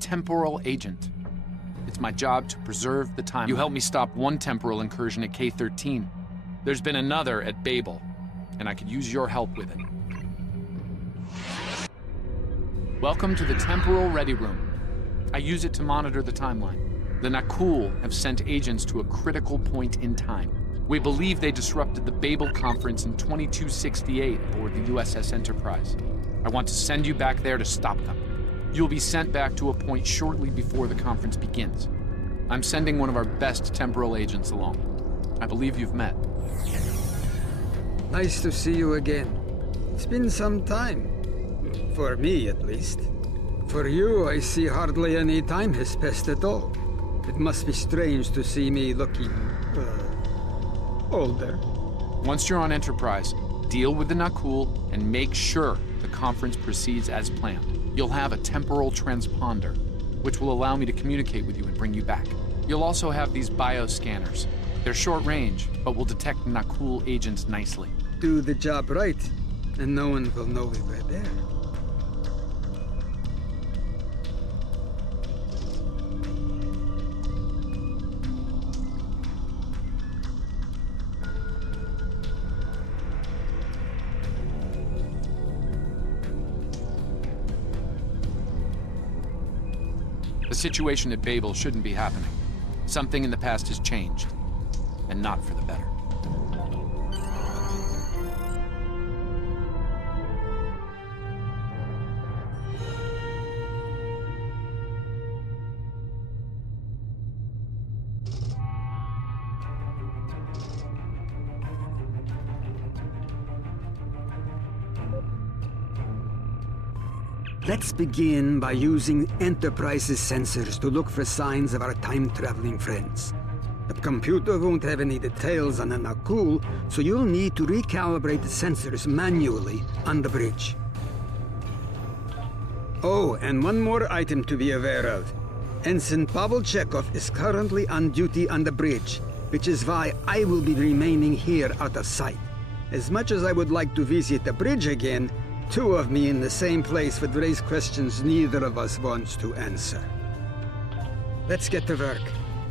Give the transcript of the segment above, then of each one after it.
Temporal Agent. It's my job to preserve the time. You helped me stop one temporal incursion at K-13. There's been another at Babel, and I could use your help with it. Welcome to the Temporal Ready Room. I use it to monitor the timeline. The Nakul have sent agents to a critical point in time. We believe they disrupted the Babel Conference in 2268 aboard the USS Enterprise. I want to send you back there to stop them. You'll be sent back to a point shortly before the conference begins. I'm sending one of our best temporal agents along. I believe you've met. Nice to see you again. It's been some time. For me, at least. For you, I see hardly any time has passed at all. It must be strange to see me looking, older. Once you're on Enterprise, deal with the Nakul and make sure the conference proceeds as planned. You'll have a temporal transponder, which will allow me to communicate with you and bring you back. You'll also have these bioscanners. They're short range, but will detect Nakul agents nicely. Do the job right, and no one will know we were there. The situation at Babel shouldn't be happening. Something in the past has changed, and not for the better. Let's begin by using Enterprise's sensors to look for signs of our time-traveling friends. The computer won't have any details on the Nakul, so you'll need to recalibrate the sensors manually on the bridge. Oh, and one more item to be aware of. Ensign Pavel Chekhov is currently on duty on the bridge, which is why I will be remaining here out of sight. As much as I would like to visit the bridge again, two of me in the same place would raise questions neither of us wants to answer. Let's get to work.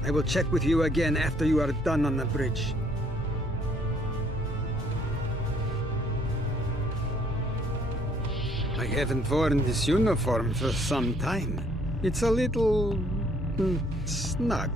I will check with you again after you are done on the bridge. I haven't worn this uniform for some time. It's a little... snug.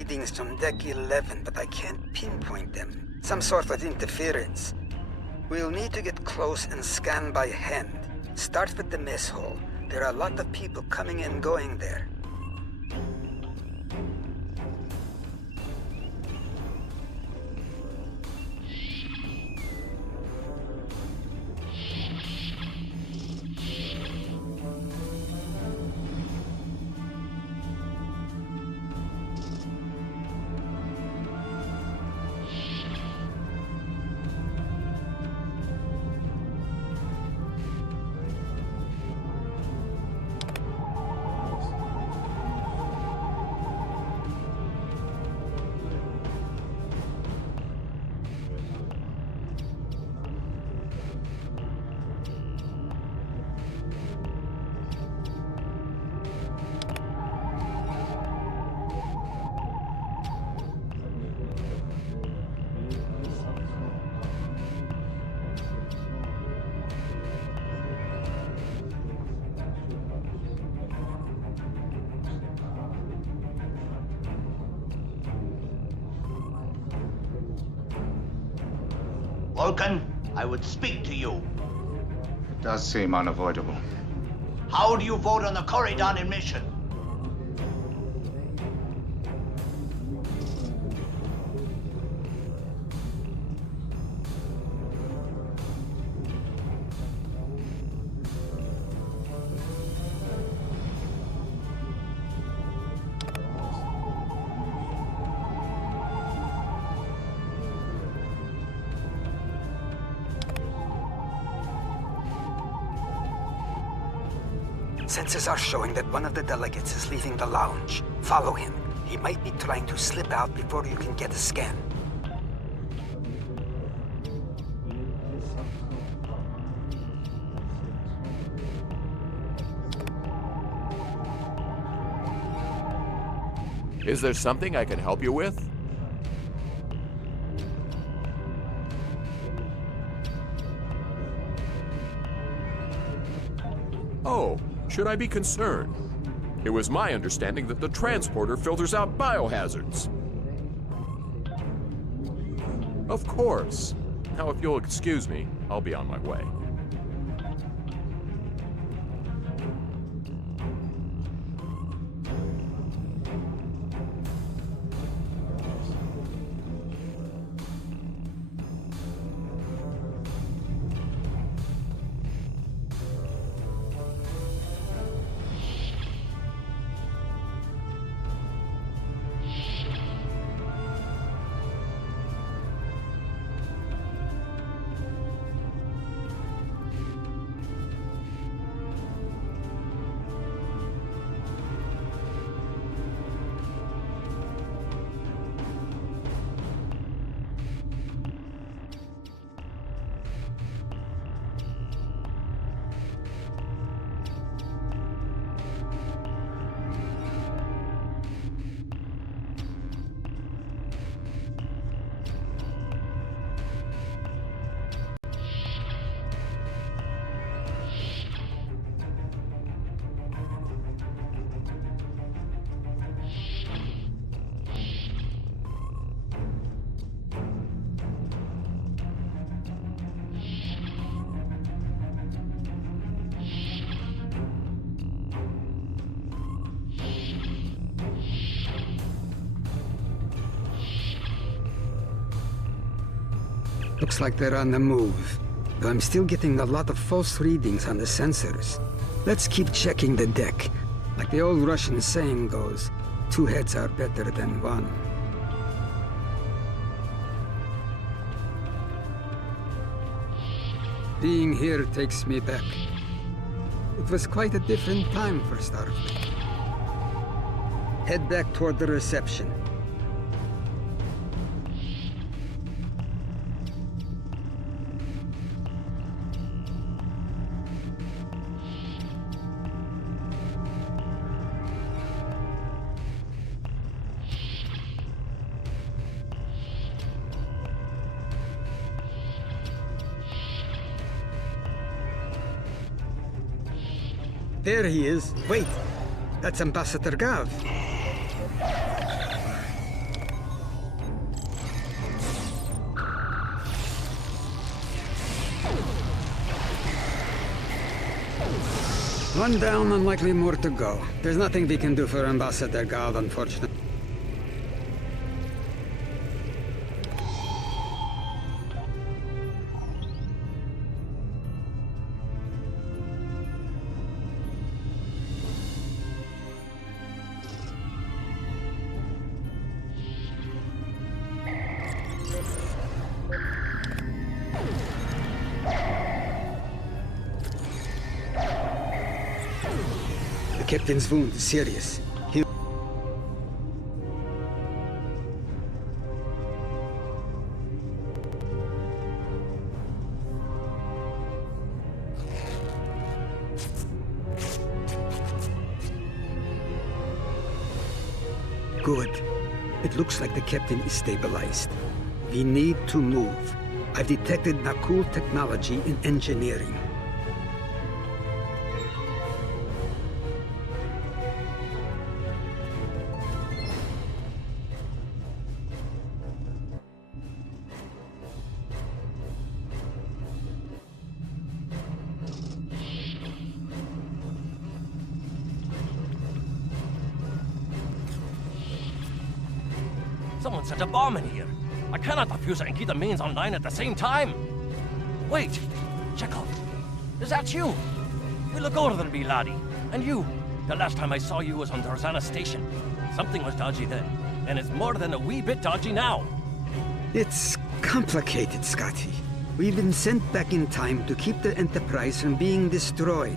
Readings from Deck 11, but I can't pinpoint them. Some sort of interference. We'll need to get close and scan by hand. Start with the mess hall. There are a lot of people coming and going there. Vulcan, I would speak to you. It does seem unavoidable. How do you vote on the Corridon mission? Sensors are showing that one of the delegates is leaving the lounge. Follow him. He might be trying to slip out before you can get a scan. Is there something I can help you with? Oh, should I be concerned? It was my understanding that the transporter filters out biohazards. Of course. Now, if you'll excuse me, I'll be on my way. Looks like they're on the move, though I'm still getting a lot of false readings on the sensors. Let's keep checking the deck. Like the old Russian saying goes, 2 heads are better than one. Being here takes me back. It was quite a different time for Starfleet. Head back toward the reception. There he is. Wait, that's Ambassador Gav. One down and likely more to go. There's nothing we can do for Ambassador Gav, unfortunately. Captain's wound is serious. Good. It looks like the captain is stabilized. We need to move. I've detected Nakul technology in engineering. Someone set a bomb in here. I cannot defuse it and keep the mains online at the same time. Wait, Chekhov, is that you? You look older than me, laddie. And you, the last time I saw you was on Dorzana Station. Something was dodgy then, and it's more than a wee bit dodgy now. It's complicated, Scotty. We've been sent back in time to keep the Enterprise from being destroyed.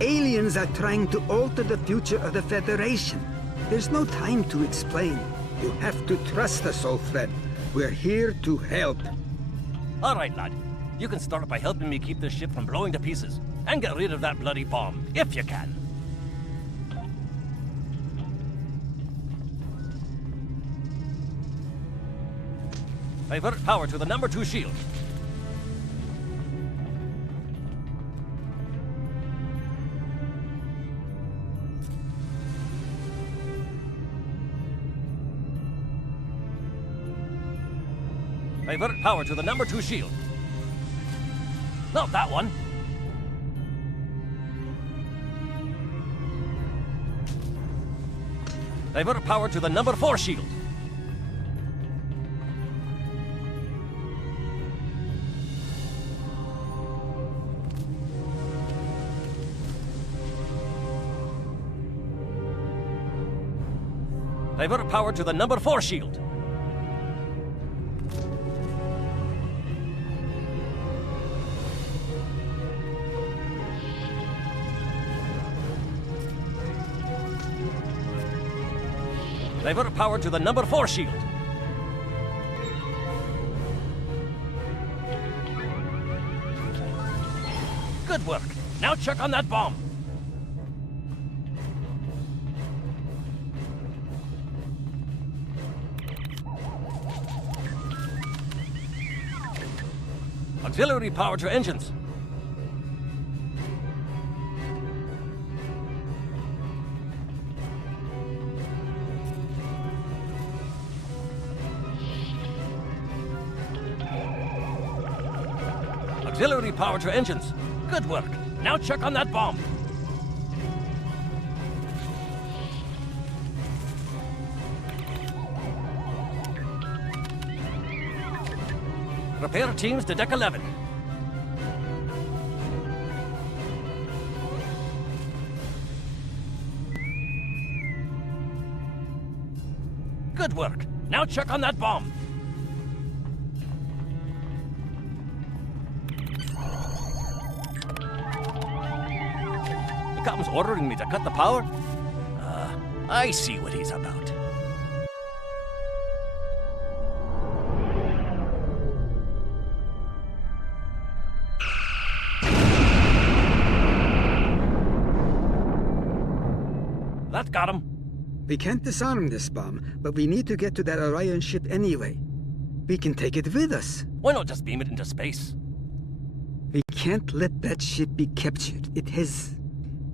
Aliens are trying to alter the future of the Federation. There's no time to explain. You have to trust us, old friend. We're here to help. All right, lad. You can start by helping me keep this ship from blowing to pieces, and get rid of that bloody bomb, if you can. Divert power to the number 2 shield. Divert power to the number 2 shield. Not that one. Divert power to the number 4 shield. Divert power to the number 4 shield. Divert power to the number 4 shield. Good work. Now check on that bomb. Auxiliary power to engines. Auxiliary power to engines. Good work. Now check on that bomb. Repair teams to deck 11. Good work. Now check on that bomb. The captain's ordering me to cut the power? I see what he's about. That got him. We can't disarm this bomb, but we need to get to that Orion ship anyway. We can take it with us. Why not just beam it into space? We can't let that ship be captured. It has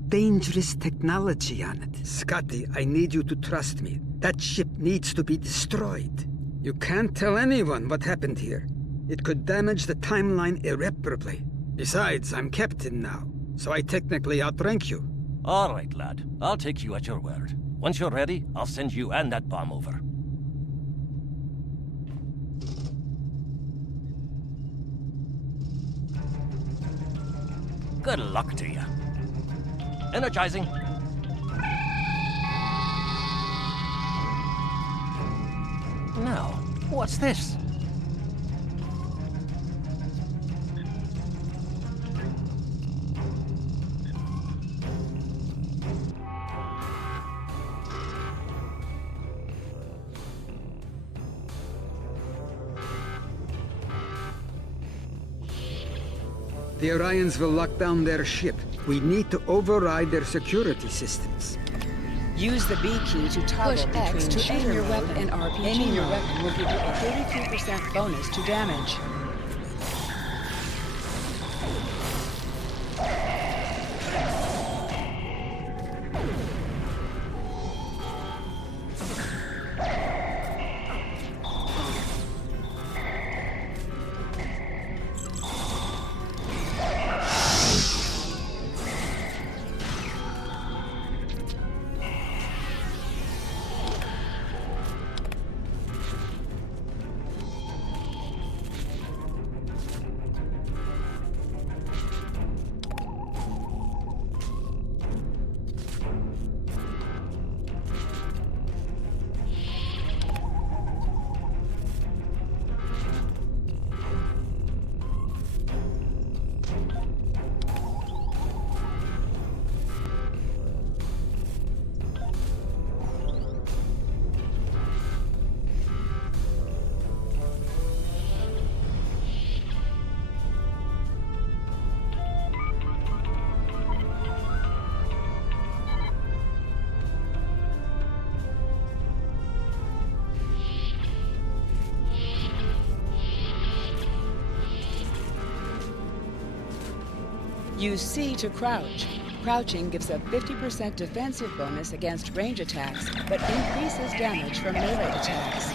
dangerous technology on it. Scotty, I need you to trust me. That ship needs to be destroyed. You can't tell anyone what happened here. It could damage the timeline irreparably. Besides, I'm captain now, so I technically outrank you. All right, lad. I'll take you at your word. Once you're ready, I'll send you and that bomb over. Good luck to you. Energizing. Now, what's this? The Orions will lock down their ship. We need to override their security systems. Use the B key to toggle Push X between to aim shooter your mode weapon. and RPG Aiming your mode. weapon will give you a 32% bonus to damage. Use C to crouch. Crouching gives a 50% defensive bonus against range attacks, but increases damage from melee attacks.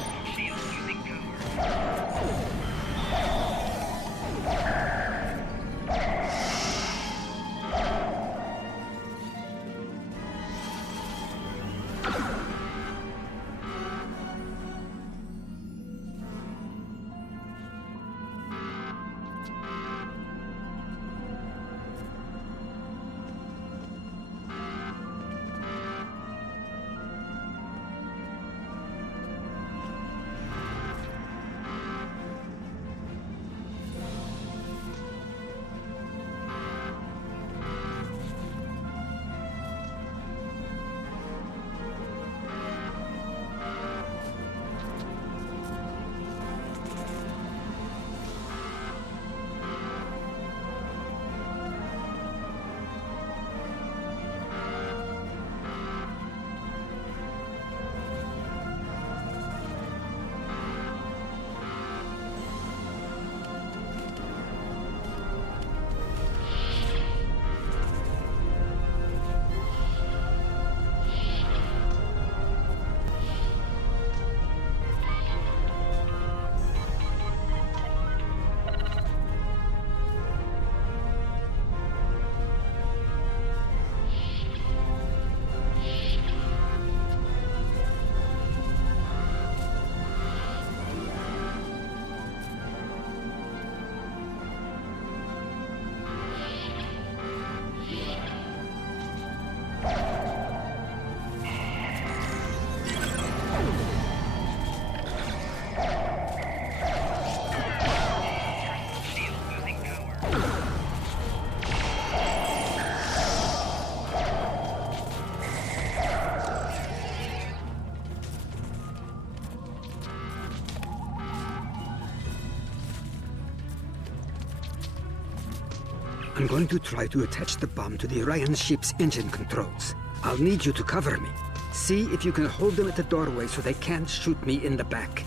I'm going to try to attach the bomb to the Orion ship's engine controls. I'll need you to cover me. See if you can hold them at the doorway so they can't shoot me in the back.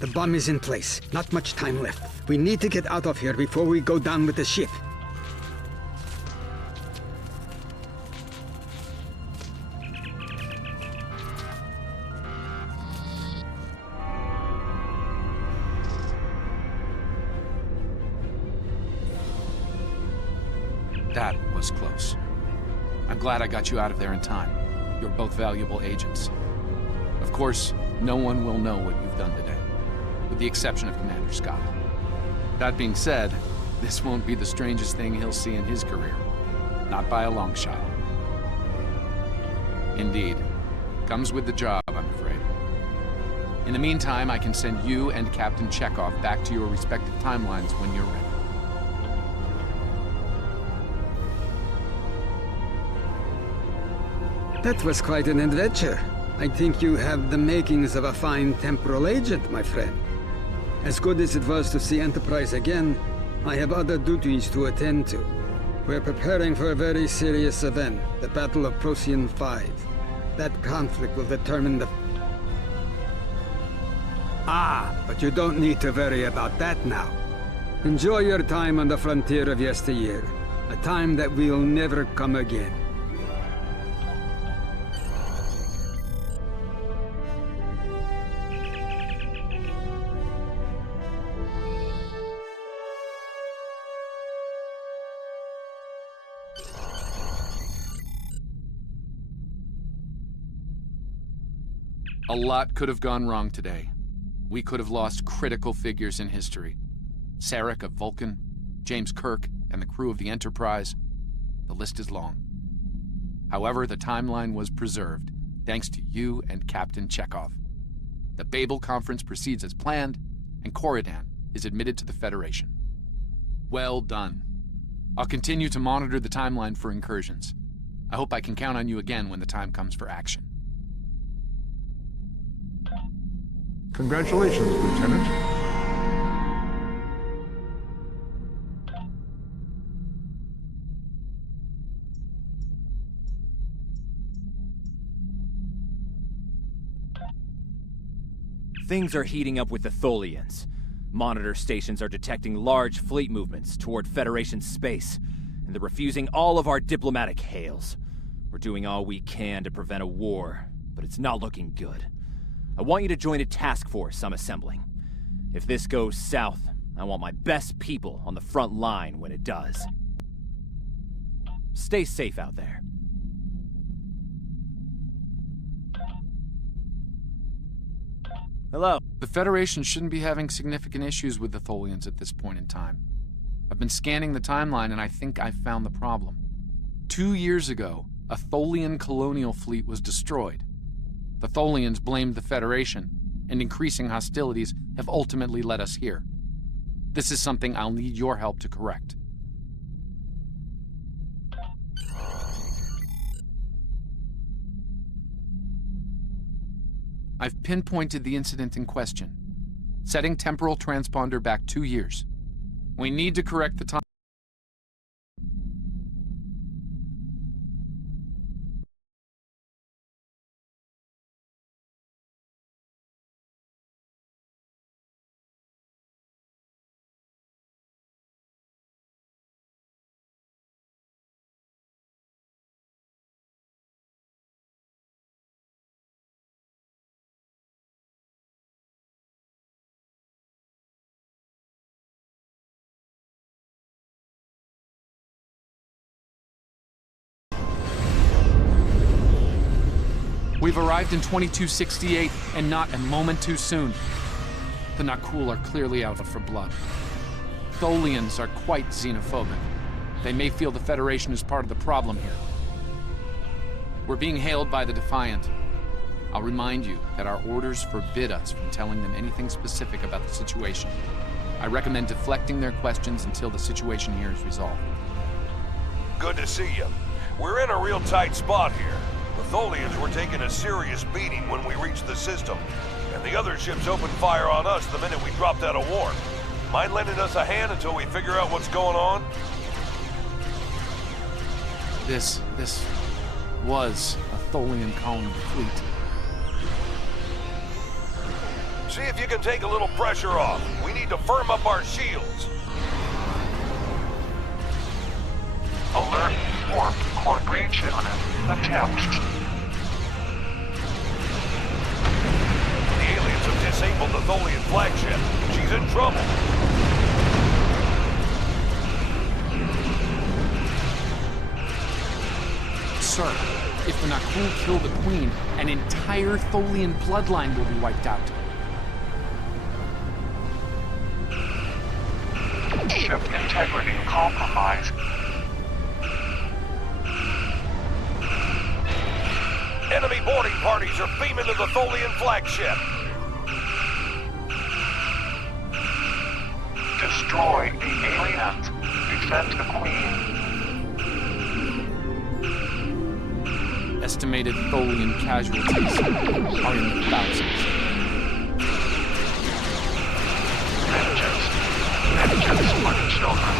The bomb is in place. Not much time left. We need to get out of here before we go down with the ship. That was close. I'm glad I got you out of there in time. You're both valuable agents. Of course, no one will know what you've done today, with the exception of Commander Scott. That being said, this won't be the strangest thing he'll see in his career. Not by a long shot. Indeed. Comes with the job, I'm afraid. In the meantime, I can send you and Captain Chekhov back to your respective timelines when you're ready. That was quite an adventure. I think you have the makings of a fine temporal agent, my friend. As good as it was to see Enterprise again, I have other duties to attend to. We're preparing for a very serious event, the Battle of Procyon 5. That conflict will determine the... Ah, but you don't need to worry about that now. Enjoy your time on the frontier of yesteryear, a time that will never come again. A lot could have gone wrong today. We could have lost critical figures in history. Sarek of Vulcan, James Kirk, and the crew of the Enterprise. The list is long. However, the timeline was preserved, thanks to you and Captain Chekhov. The Babel Conference proceeds as planned, and Corridan is admitted to the Federation. Well done. I'll continue to monitor the timeline for incursions. I hope I can count on you again when the time comes for action. Congratulations, Lieutenant. Things are heating up with the Tholians. Monitor stations are detecting large fleet movements toward Federation space, and they're refusing all of our diplomatic hails. We're doing all we can to prevent a war, but it's not looking good. I want you to join a task force I'm assembling. If this goes south, I want my best people on the front line when it does. Stay safe out there. Hello. The Federation shouldn't be having significant issues with the Tholians at this point in time. I've been scanning the timeline and I think I've found the problem. 2 years ago, a Tholian colonial fleet was destroyed. The Tholians blamed the Federation, and increasing hostilities have ultimately led us here. This is something I'll need your help to correct. I've pinpointed the incident in question, setting temporal transponder back 2 years. We need to correct the time. We've arrived in 2268, and not a moment too soon. The Nakul are clearly out for blood. Tholians are quite xenophobic. They may feel the Federation is part of the problem here. We're being hailed by the Defiant. I'll remind you that our orders forbid us from telling them anything specific about the situation. I recommend deflecting their questions until the situation here is resolved. Good to see you. We're in a real tight spot here. The Tholians were taking a serious beating when we reached the system, and the other ships opened fire on us the minute we dropped out of warp. Mind lending us a hand until we figure out what's going on? This was a Tholian colony fleet. See if you can take a little pressure off. We need to firm up our shields. Alert, warp, core breach imminent. Attempt. The aliens have disabled the Tholian flagship. She's in trouble. Sir, if the Nakul kill the Queen, an entire Tholian bloodline will be wiped out. Ship integrity compromised. Enemy boarding parties are beaming to the Tholian flagship. Destroy the aliens. Defend the Queen. Estimated Tholian casualties are in the thousands. Vengeance for the children.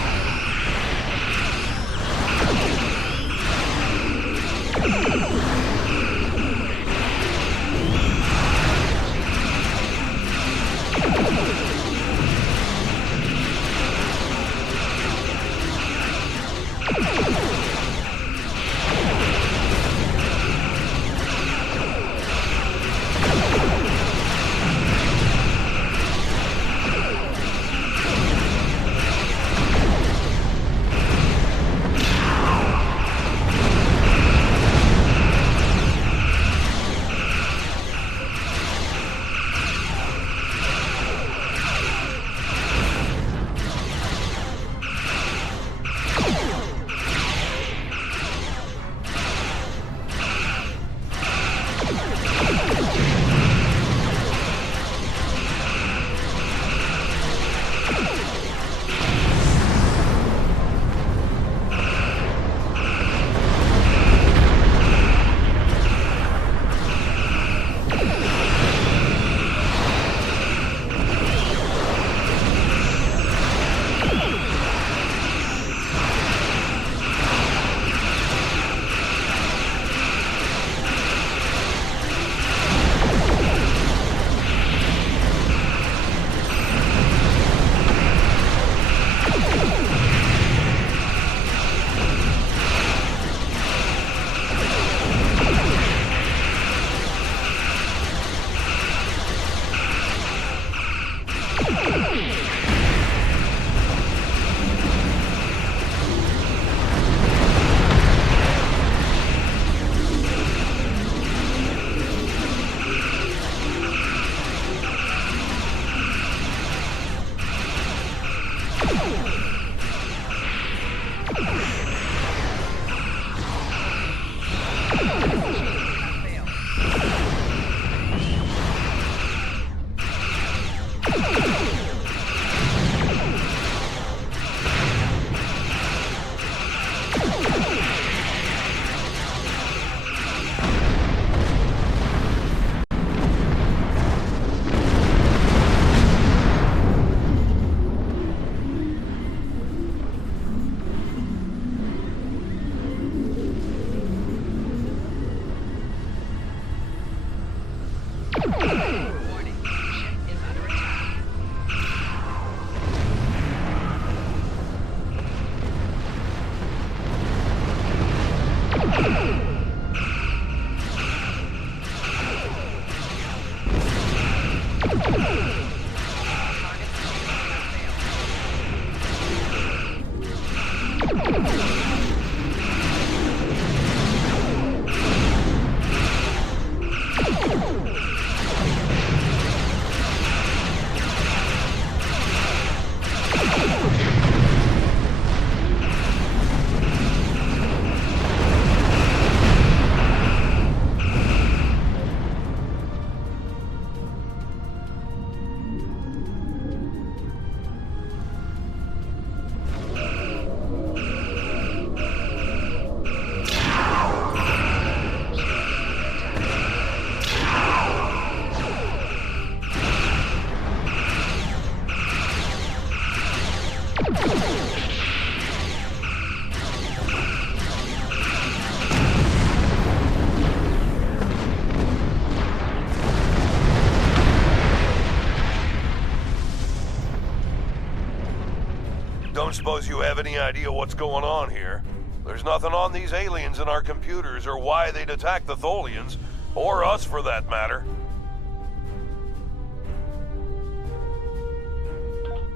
Don't suppose you have any idea what's going on here? There's nothing on these aliens in our computers or why they'd attack the Tholians, or us for that matter.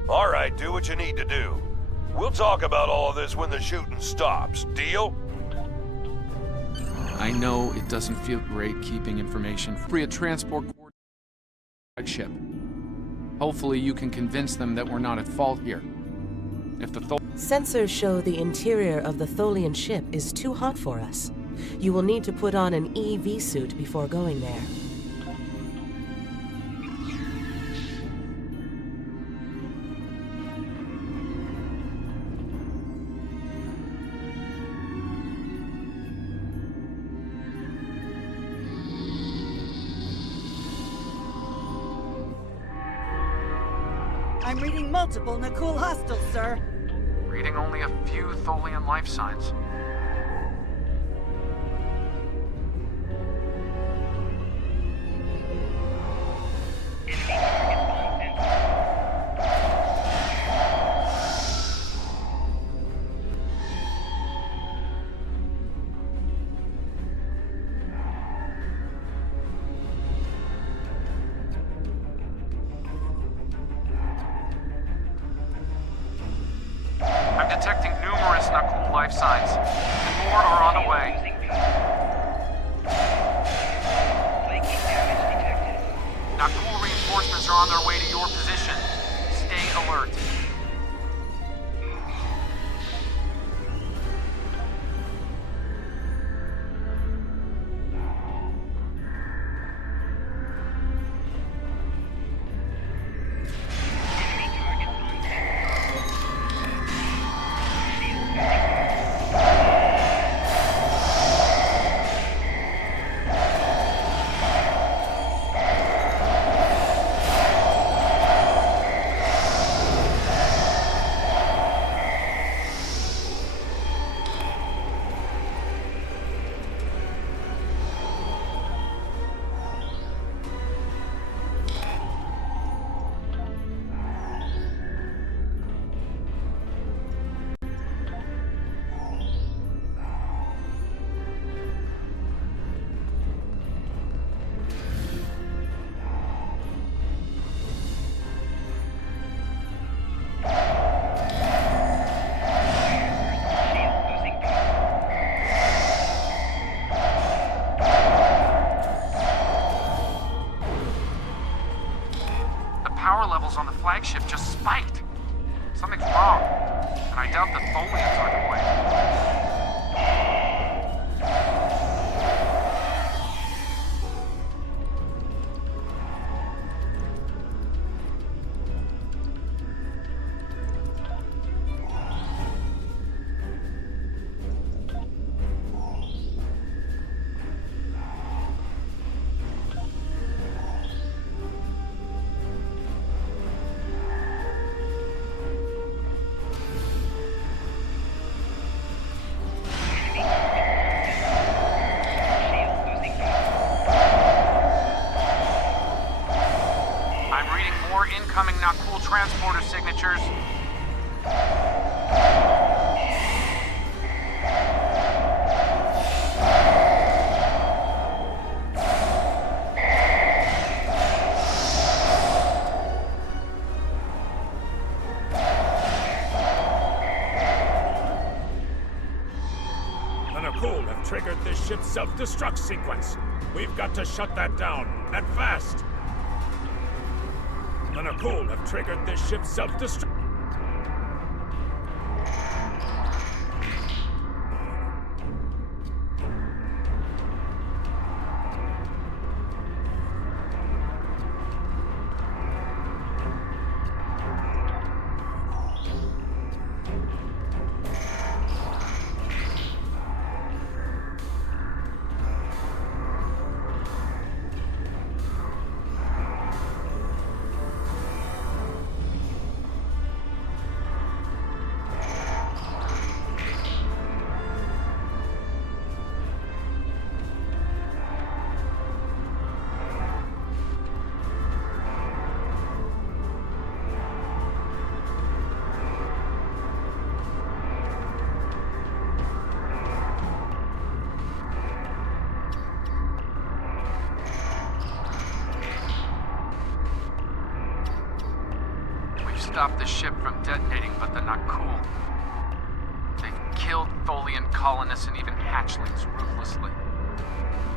All right, do what you need to do. We'll talk about all of this when the shooting stops. Deal? I know it doesn't feel great keeping information free. A transport ship. Hopefully you can convince them that we're not at fault here. If the Sensors show the interior of the Tholian ship is too hot for us. You will need to put on an EV suit before going there. I'm reading multiple Nakul hostiles, sir. Reading only a few Tholian life signs. I'm detecting numerous Nakul life signs, and more are on the way. Nakul reinforcements are on their way to your position. Stay alert. On the flagship just spiked. Something's wrong, and I doubt the Tholians are to blame. ship's self-destruct sequence. We've got to shut that down, and fast. The Nakul have triggered this ship's self-destruct. Stop the ship from detonating, but the Nakul. They've killed Tholian colonists and even hatchlings ruthlessly.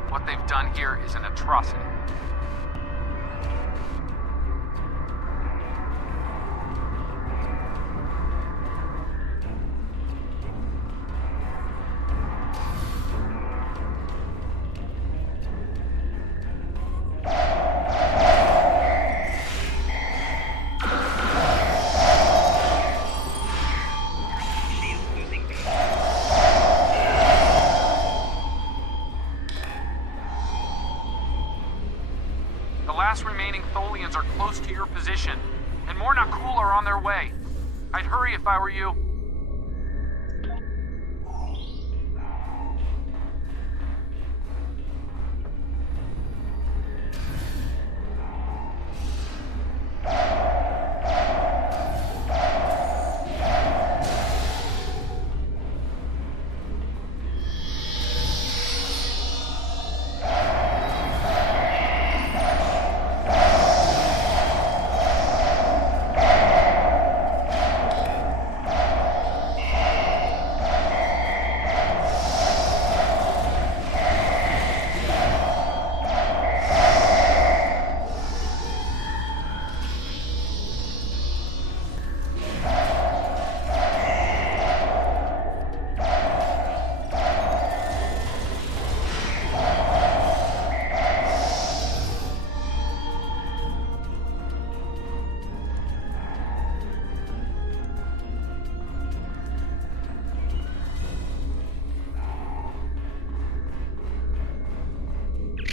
What they've done here is an atrocity. Remaining Tholians are close to your position, and more Nakul are on their way. I'd hurry if I were you.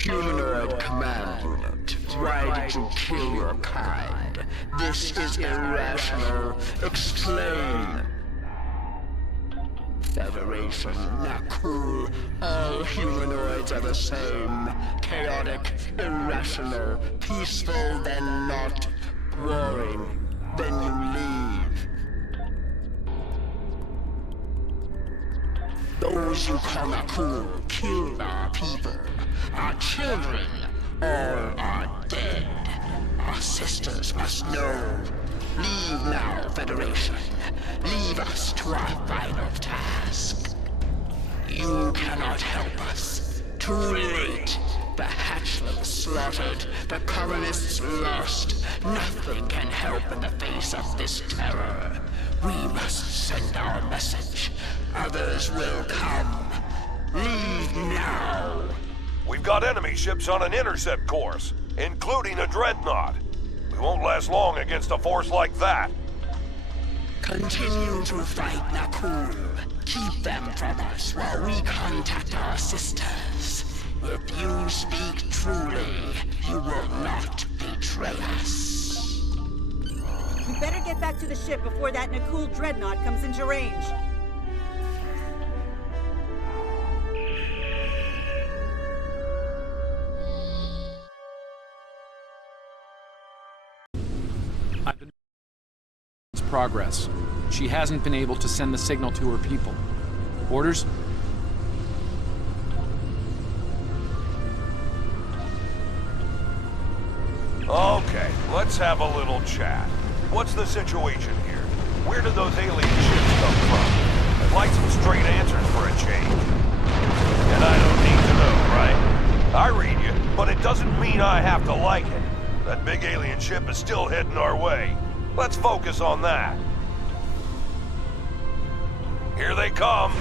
Humanoid command unit, why did you kill your kind? This is irrational. Explain. Federation, Nakul, all humanoids are the same. Chaotic, irrational, peaceful, then not. Warring, then you leave. Those you call Nakul killed our people. Our children, all are dead. Our sisters must know. Leave now, Federation. Leave us to our final task. You cannot help us. Too late. The hatchlings slaughtered. The colonists lost. Nothing can help in the face of this terror. We must send our message. Others will come. Leave now. We've got enemy ships on an intercept course, including a dreadnought. We won't last long against a force like that. Continue to fight, Nakul. Keep them from us while we contact our sisters. If you speak truly, you will not betray us. We better get back to the ship before that Nakul dreadnought comes into range. I've been progress. She hasn't been able to send the signal to her people. Orders? Okay, let's have a little chat. What's the situation here? Where did those alien ships come from? I'd like some straight answers for a change. And I don't need mean I have to like it. That big alien ship is still heading our way. Let's focus on that. Here they come.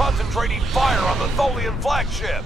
concentrating fire on the Tholian flagship.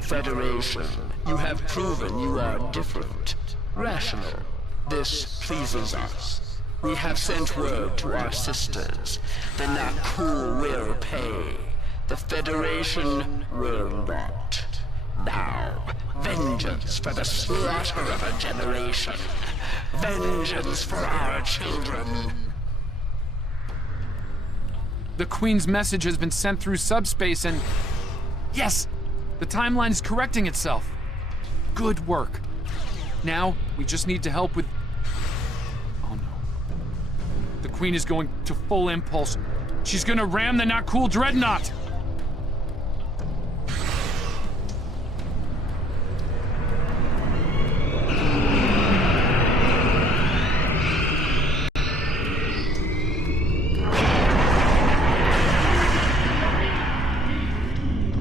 Federation, you have proven you are different, rational. This pleases us. We have sent word to our sisters. The Nakul will pay. The Federation will not. Now, vengeance for the slaughter of a generation. Vengeance for our children. The Queen's message has been sent through subspace and... Yes! The timeline is correcting itself. Good work. Now, we just need to help with... Oh no. The Queen is going to full impulse. She's gonna ram the Nakul dreadnought!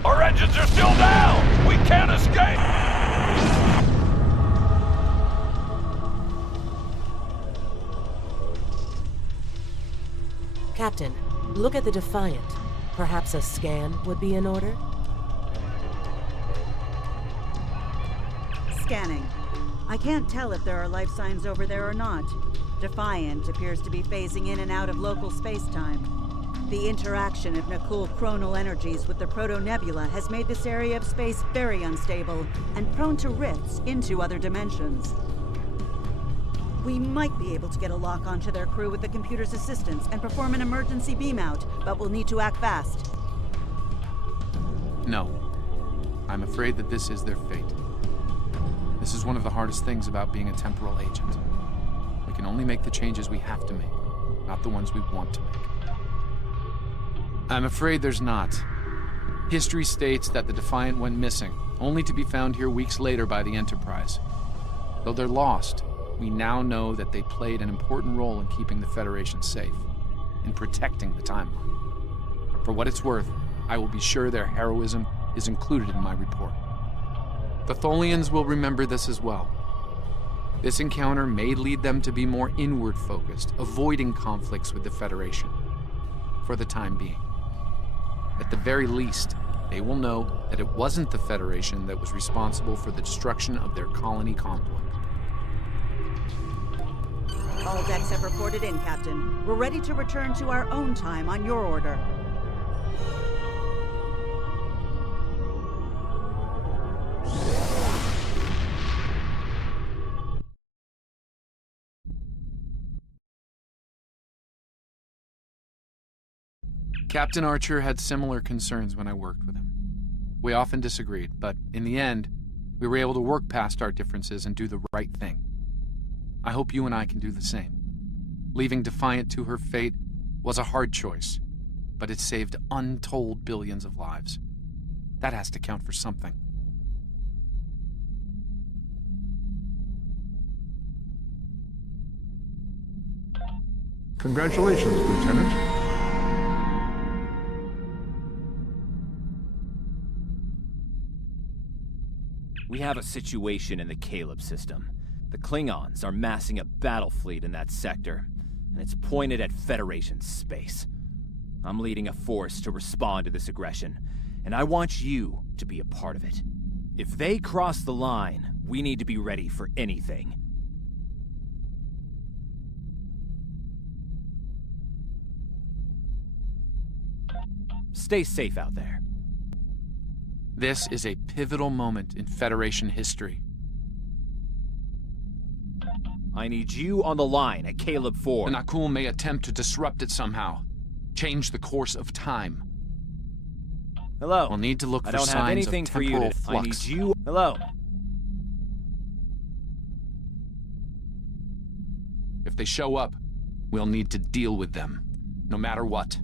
Our engines are still down! We can't escape! Captain, Look at the Defiant. Perhaps a scan would be in order? Scanning. I can't tell if there are life signs over there or not. Defiant appears to be phasing in and out of local space-time. The interaction of Nakul chronal energies with the proto-nebula has made this area of space very unstable and prone to rifts into other dimensions. We might be able to get a lock onto their crew with the computer's assistance and perform an emergency beam-out, but we'll need to act fast. No. I'm afraid that this is their fate. This is one of the hardest things about being a temporal agent. We can only make the changes we have to make, not the ones we want to make. I'm afraid there's not. History states that the Defiant went missing, only to be found here weeks later by the Enterprise. Though they're lost, we now know that they played an important role in keeping the Federation safe, in protecting the timeline. For what it's worth, I will be sure their heroism is included in my report. The Tholians will remember this as well. This encounter may lead them to be more inward-focused, avoiding conflicts with the Federation, for the time being. At the very least, they will know that it wasn't the Federation that was responsible for the destruction of their colony complex. All decks have reported in, Captain. We're ready to return to our own time on your order. Captain Archer had similar concerns when I worked with him. We often disagreed, but in the end, we were able to work past our differences and do the right thing. I hope you and I can do the same. Leaving Defiant to her fate was a hard choice, but it saved untold billions of lives. That has to count for something. Congratulations, Lieutenant. We have a situation in the Caleb system. The Klingons are massing a battle fleet in that sector, and it's pointed at Federation space. I'm leading a force to respond to this aggression, and I want you to be a part of it. If they cross the line, we need to be ready for anything. Stay safe out there. This is a pivotal moment in Federation history. I need you on the line at Caleb 4. The Nakul may attempt to disrupt it somehow. Change the course of time. Hello. We'll need to look for signs of temporal flux. I don't have anything for you. I need you. Hello. If they show up, we'll need to deal with them, no matter what.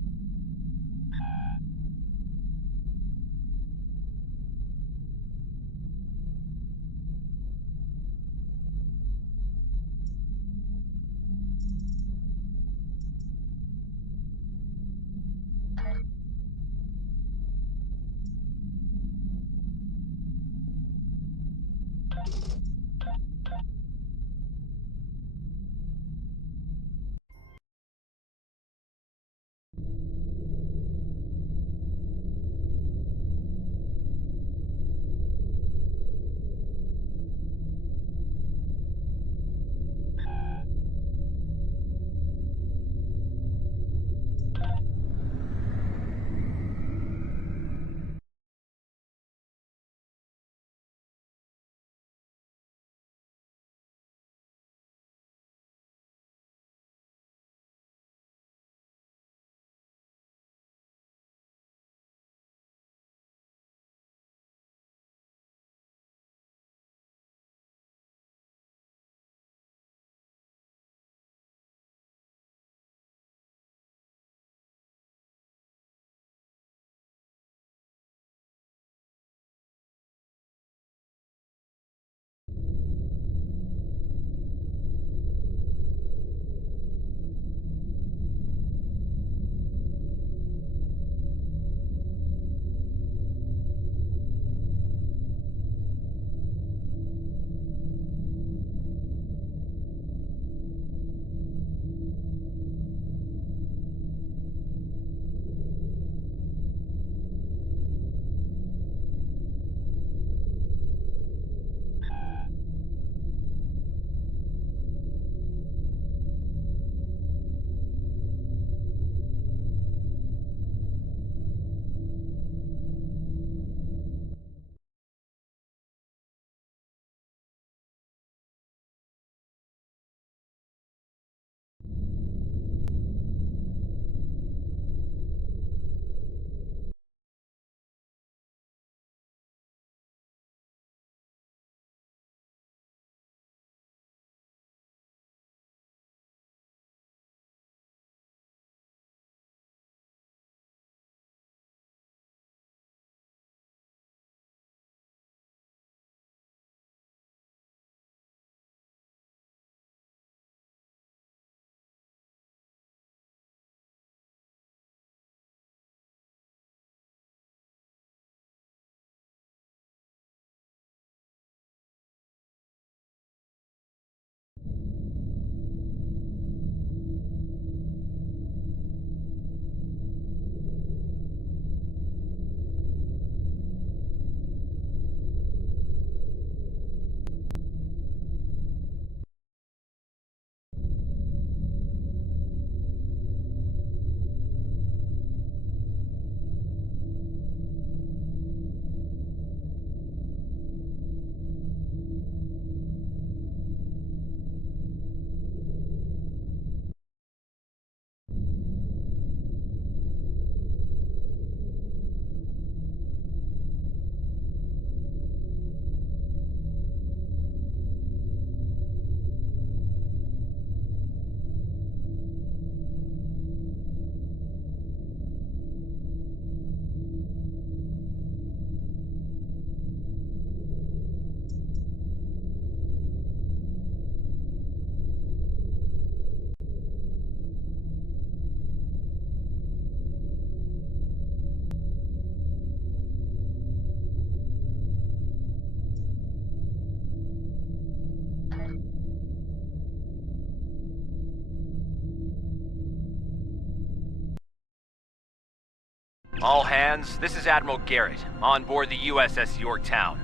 All hands, this is Admiral Garrett, on board the USS Yorktown.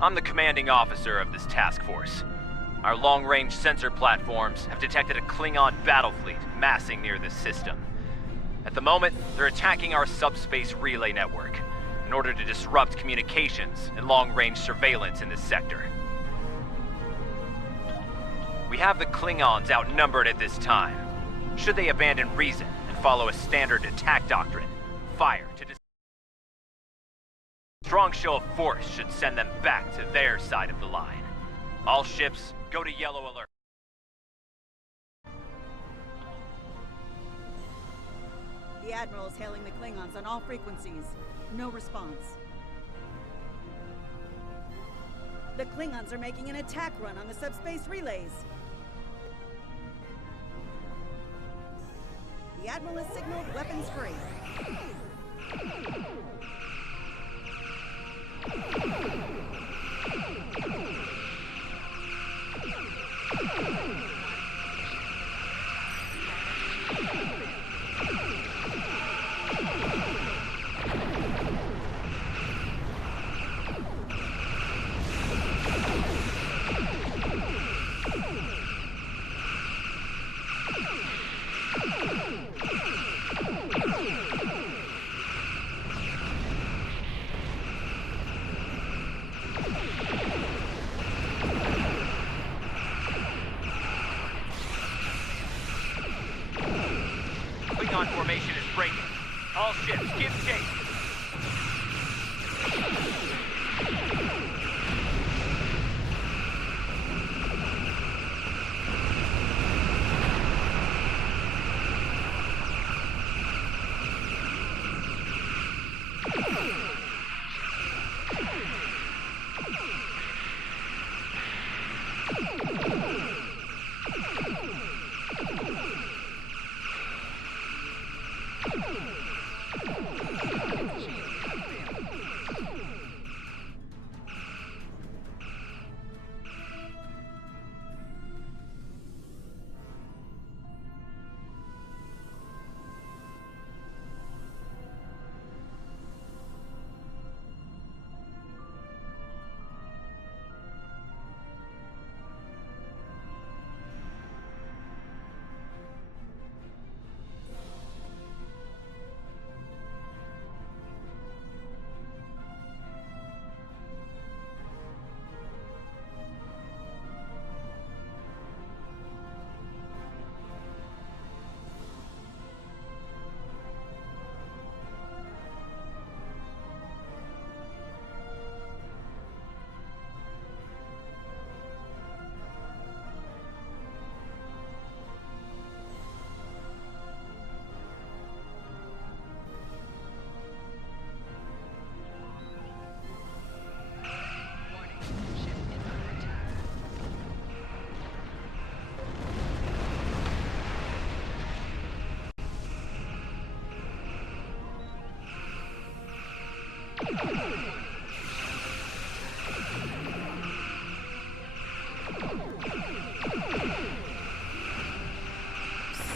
I'm the commanding officer of this task force. Our long-range sensor platforms have detected a Klingon battle fleet massing near this system. At the moment, they're attacking our subspace relay network in order to disrupt communications and long-range surveillance in this sector. We have the Klingons outnumbered at this time. Should they abandon reason and follow a standard attack doctrine, fire to strong show of force should send them back to their side of the line. All ships, go to yellow alert. The Admiral is hailing the Klingons on all frequencies. No response. The Klingons are making an attack run on the subspace relays. The Admiral has signaled weapons free. Klingon formation is breaking. All ships, give chase.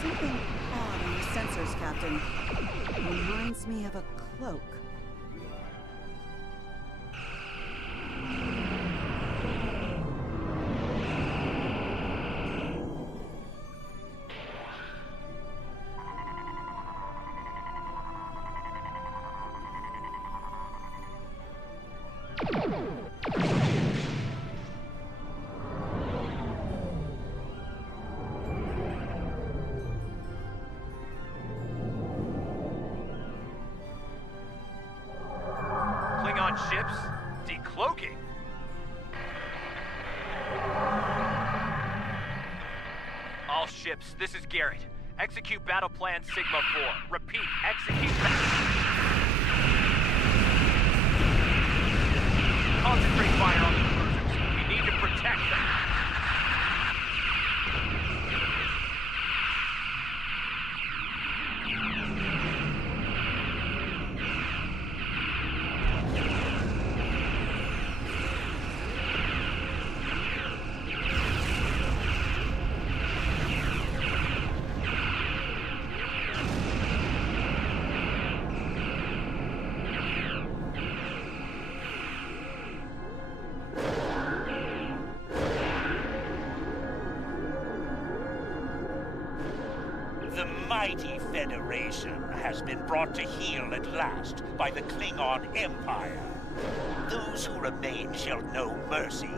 Something odd on the sensors, Captain. Reminds me of a cloak. Ships decloaking. All ships, this is Garrett. Execute battle plan Sigma 4. Repeat, execute concentrate fire on the cruisers. We need to protect them. mighty Federation has been brought to heel at last by the Klingon Empire. Those who remain shall know mercy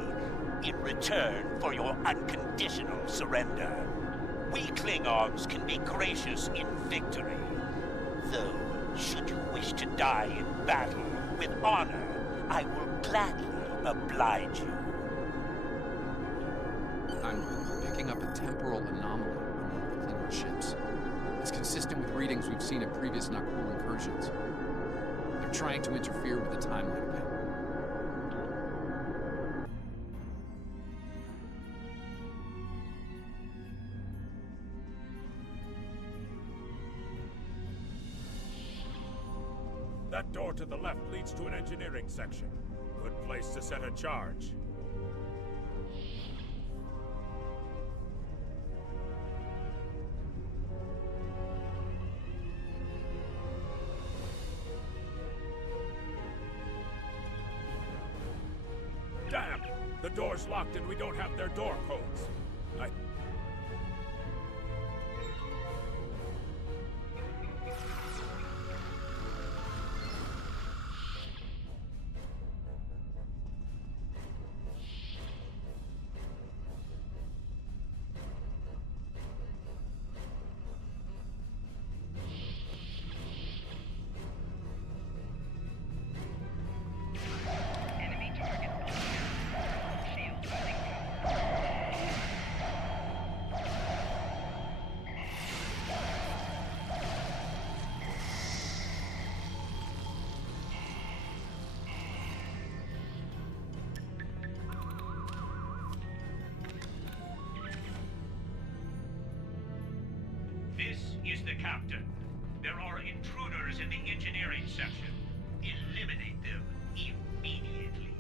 in return for your unconditional surrender. We Klingons can be gracious in victory, though should you wish to die in battle with honor, I will gladly oblige you. I'm picking up a temporal anomaly on one of the Klingon ships. It's consistent with readings we've seen at previous Nakul incursions. They're trying to interfere with the timeline again. That door to the left leads to an engineering section. Good place to set a charge. Damn! The door's locked and we don't have their door codes. This is the captain. There are intruders in the engineering section. Eliminate them immediately.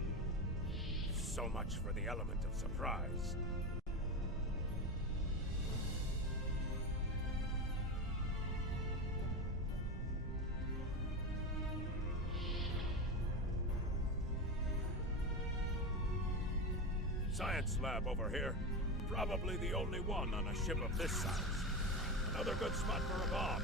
So much for the element of surprise. Science lab over here. Probably the only one on a ship of this size. Another good spot for a bomb.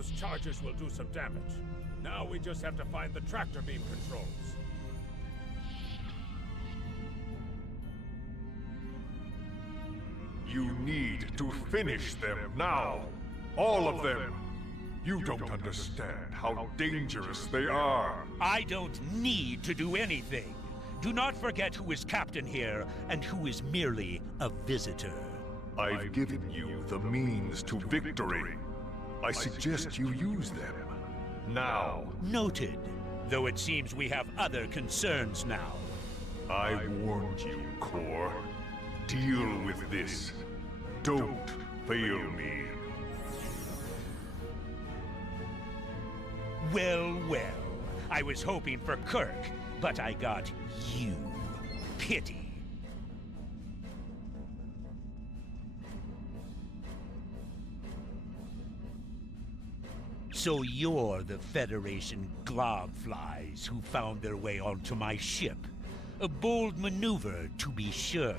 Those charges will do some damage. Now we just have to find the tractor beam controls. You need to finish them now. All of them. You don't understand how dangerous they are. I don't need to do anything. Do not forget who is captain here and who is merely a visitor. I've given you the means to victory. I suggest you use them. Now. Noted. Though it seems we have other concerns now. I warned you, Core. Deal with this. Don't fail me. Well, well. I was hoping for Kirk, but I got you. Pity. So you're the Federation globflies who found their way onto my ship. A bold maneuver, to be sure.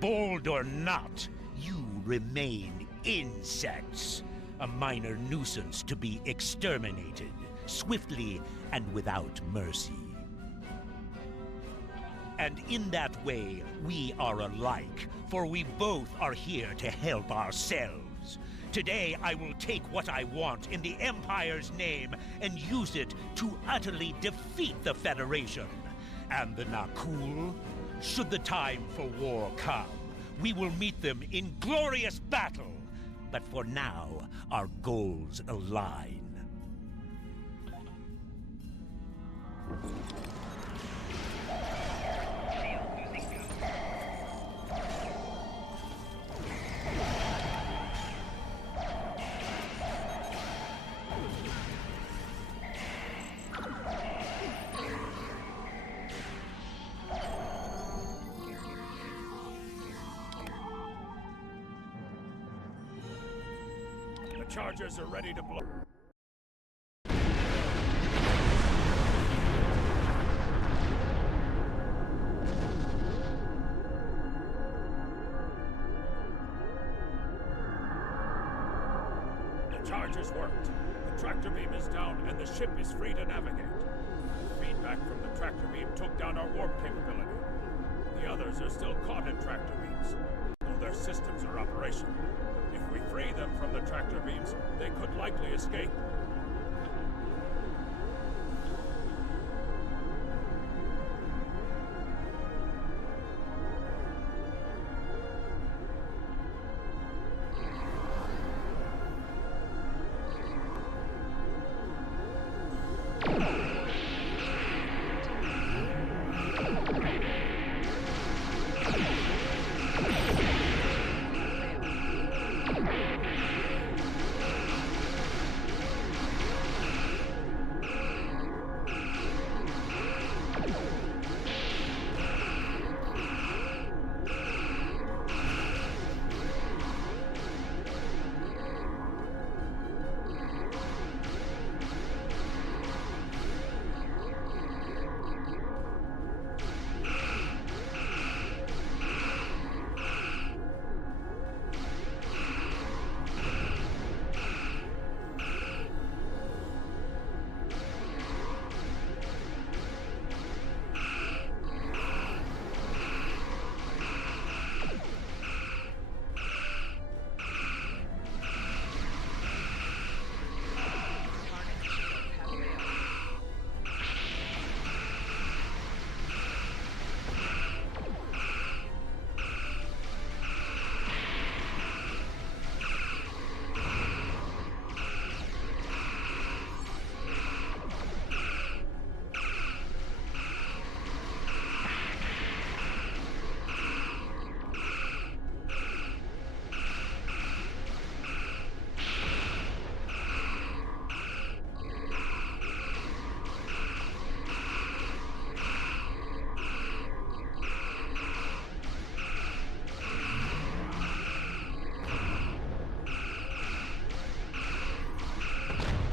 Bold or not, you remain insects. A minor nuisance to be exterminated, swiftly and without mercy. And in that way, we are alike, for we both are here to help ourselves. Today, I will take what I want in the Empire's name and use it to utterly defeat the Federation. And the Nakul, should the time for war come, we will meet them in glorious battle. But for now, our goals align. Chargers are ready to blow. The chargers worked. The tractor beam is down and the ship is free to navigate. Feedback from the tractor beam took down our warp capability. The others are still caught in tractor beams, though their systems are operational. If we free them from the tractor beams, they could likely escape.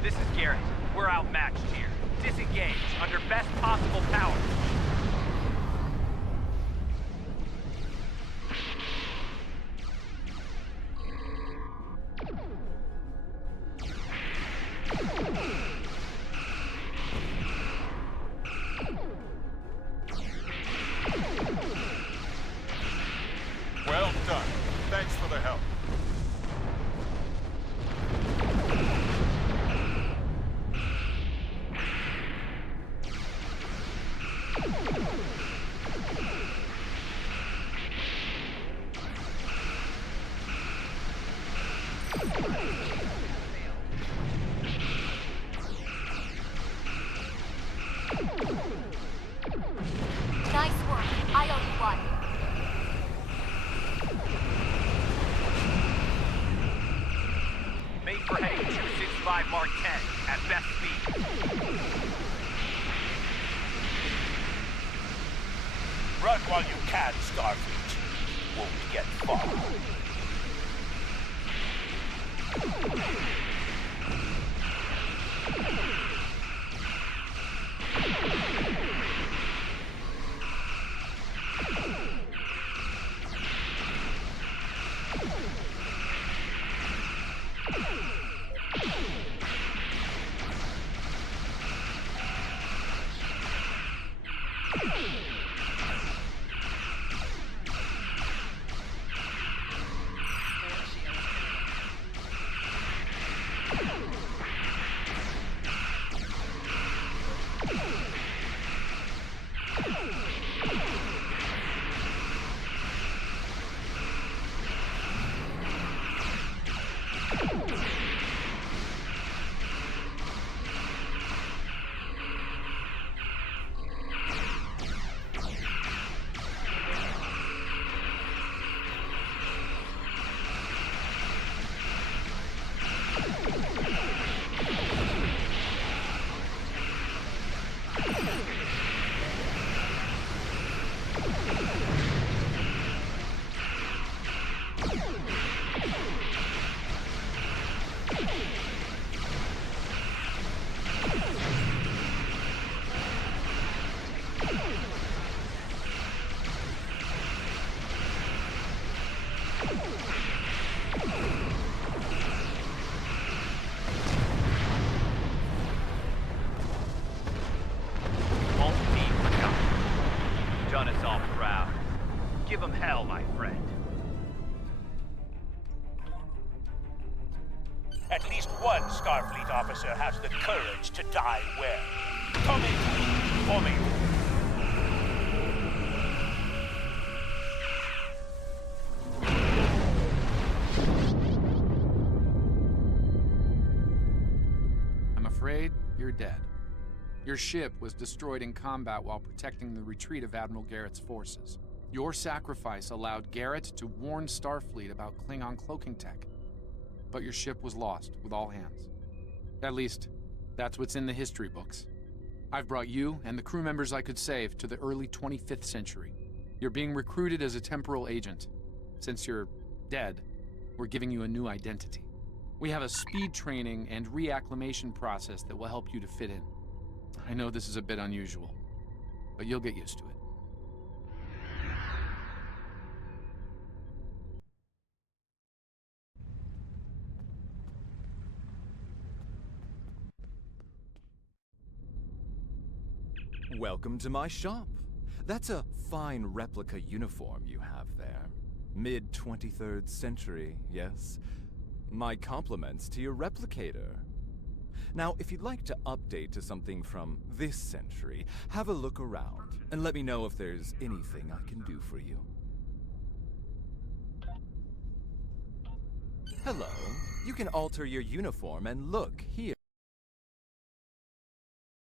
This is Garrett. We're outmatched here. Disengage under best possible power. Well done. Thanks for the help. Nice work. I owe you one. 5 Mark 10 at best speed. Run while you can, Starfleet. Won't get far. Done us all proud. Give him hell, my friend. At least one Starfleet officer has the courage to die well. Come in for me. I'm afraid you're dead. Your ship was destroyed in combat while protecting the retreat of Admiral Garrett's forces. Your sacrifice allowed Garrett to warn Starfleet about Klingon cloaking tech. But your ship was lost with all hands. At least, that's what's in the history books. I've brought you and the crew members I could save to the early 25th century. You're being recruited as a temporal agent. Since you're dead, we're giving you a new identity. We have a speed training and reacclimation process that will help you to fit in. I know this is a bit unusual, but you'll get used to it. Welcome to my shop. That's a fine replica uniform you have there. Mid-23rd century, yes? My compliments to your replicator. Now, if you'd like to update to something from this century, have a look around and let me know if there's anything I can do for you. Hello. You can alter your uniform and look here.